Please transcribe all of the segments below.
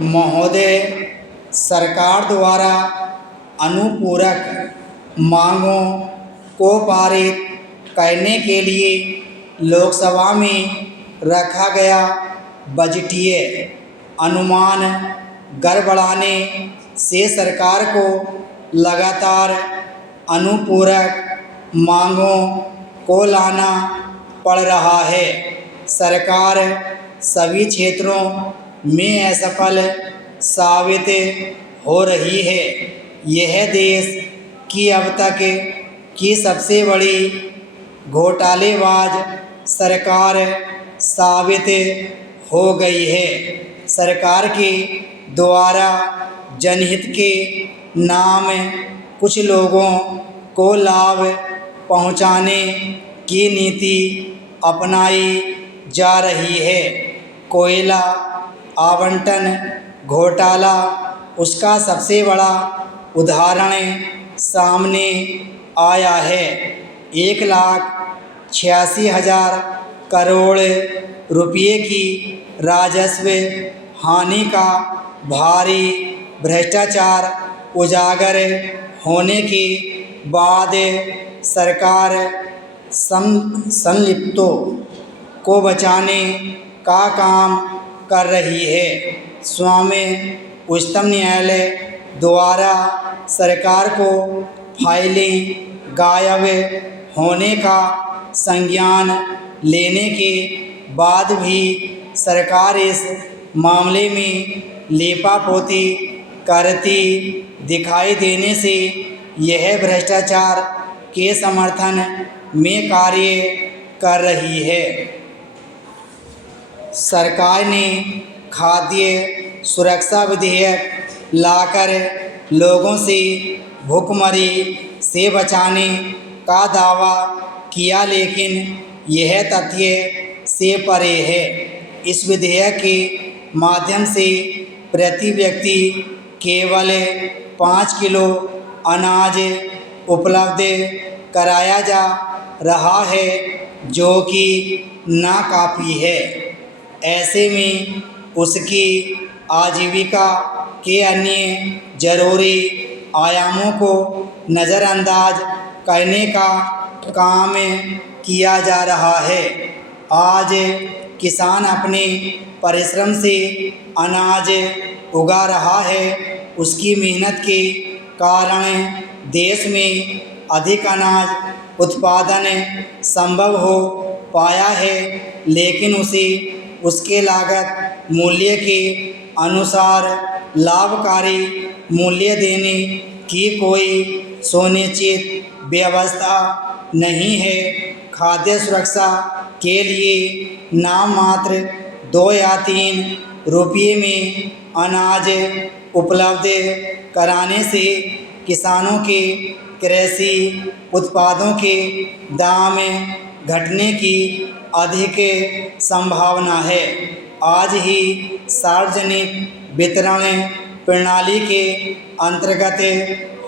महोदय, सरकार द्वारा अनुपूरक मांगों को पारित करने के लिए लोकसभा में रखा गया बजटीय अनुमान गड़बड़ाने से सरकार को लगातार अनुपूरक मांगों को लाना पड़ रहा है। सरकार सभी क्षेत्रों में असफल साबित हो रही है। यह देश की अब तक की सबसे बड़ी घोटालेबाज सरकार साबित हो गई है। सरकार के द्वारा जनहित के नाम कुछ लोगों को लाभ पहुंचाने की नीति अपनाई जा रही है। कोयला आवंटन घोटाला उसका सबसे बड़ा उदाहरण सामने आया है। 1,86,000 करोड़ रुपये की राजस्व हानि का भारी भ्रष्टाचार उजागर होने के बाद सरकार संलिप्तों को बचाने का काम कर रही है। स्वामी उच्चतम न्यायालय द्वारा सरकार को फाइलें गायब होने का संज्ञान लेने के बाद भी सरकार इस मामले में लेपापोती करती दिखाई देने से यह भ्रष्टाचार के समर्थन में कार्य कर रही है। सरकार ने खाद्य सुरक्षा विधेयक लाकर लोगों से भूखमरी से बचाने का दावा किया, लेकिन यह तथ्य से परे है। इस विधेयक के माध्यम से प्रति व्यक्ति केवल 5 किलो अनाज उपलब्ध कराया जा रहा है, जो कि नाकाफ़ी है। ऐसे में उसकी आजीविका के अन्य जरूरी आयामों को नज़रअंदाज करने का काम किया जा रहा है। आज किसान अपने परिश्रम से अनाज उगा रहा है। उसकी मेहनत के कारण देश में अधिक अनाज उत्पादन संभव हो पाया है, लेकिन उसे उसके लागत मूल्य के अनुसार लाभकारी मूल्य देने की कोई सुनिश्चित व्यवस्था नहीं है। खाद्य सुरक्षा के लिए नाम मात्र 2 या 3 रुपये में अनाज उपलब्ध कराने से किसानों के कृषि उत्पादों के दाम घटने की अधिक संभावना है। आज ही सार्वजनिक वितरण प्रणाली के अंतर्गत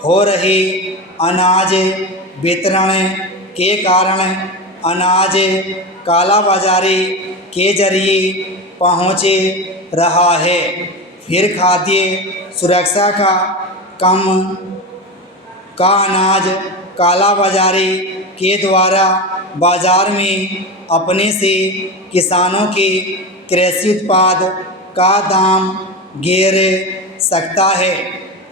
हो रही अनाज वितरण के कारण अनाज कालाबाजारी के जरिए पहुँच रहा है। फिर खाद्य सुरक्षा का अनाज कालाबाजारी के द्वारा बाजार में अपने से किसानों के कृषि उत्पाद का दाम गिर सकता है।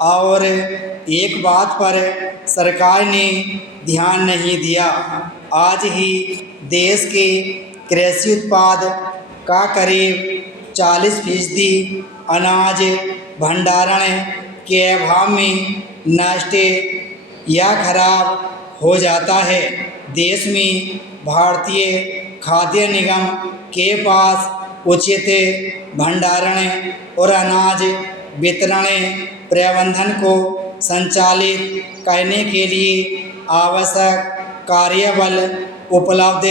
और एक बात पर सरकार ने ध्यान नहीं दिया। आज ही देश के कृषि उत्पाद का करीब 40% अनाज भंडारण के अभाव में नष्ट या खराब हो जाता है। देश में भारतीय खाद्य निगम के पास उचित भंडारण और अनाज वितरण प्रबंधन को संचालित करने के लिए आवश्यक कार्यबल उपलब्ध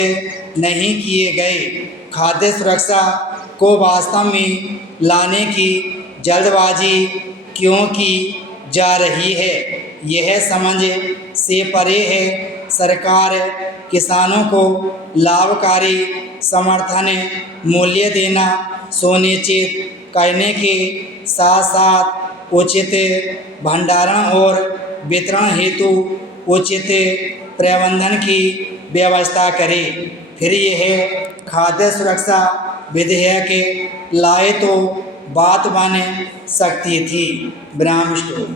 नहीं किए गए। खाद्य सुरक्षा को वास्तव में लाने की जल्दबाजी क्यों की जा रही है, यह समझ से परे है। सरकार किसानों को लाभकारी समर्थन मूल्य देना सुनिश्चित करने के साथ साथ उचित भंडारण और वितरण हेतु उचित प्रबंधन की व्यवस्था करे। फिर यह खाद्य सुरक्षा विधेयक लाए तो बात बन सकती थी। विराम स्टोर।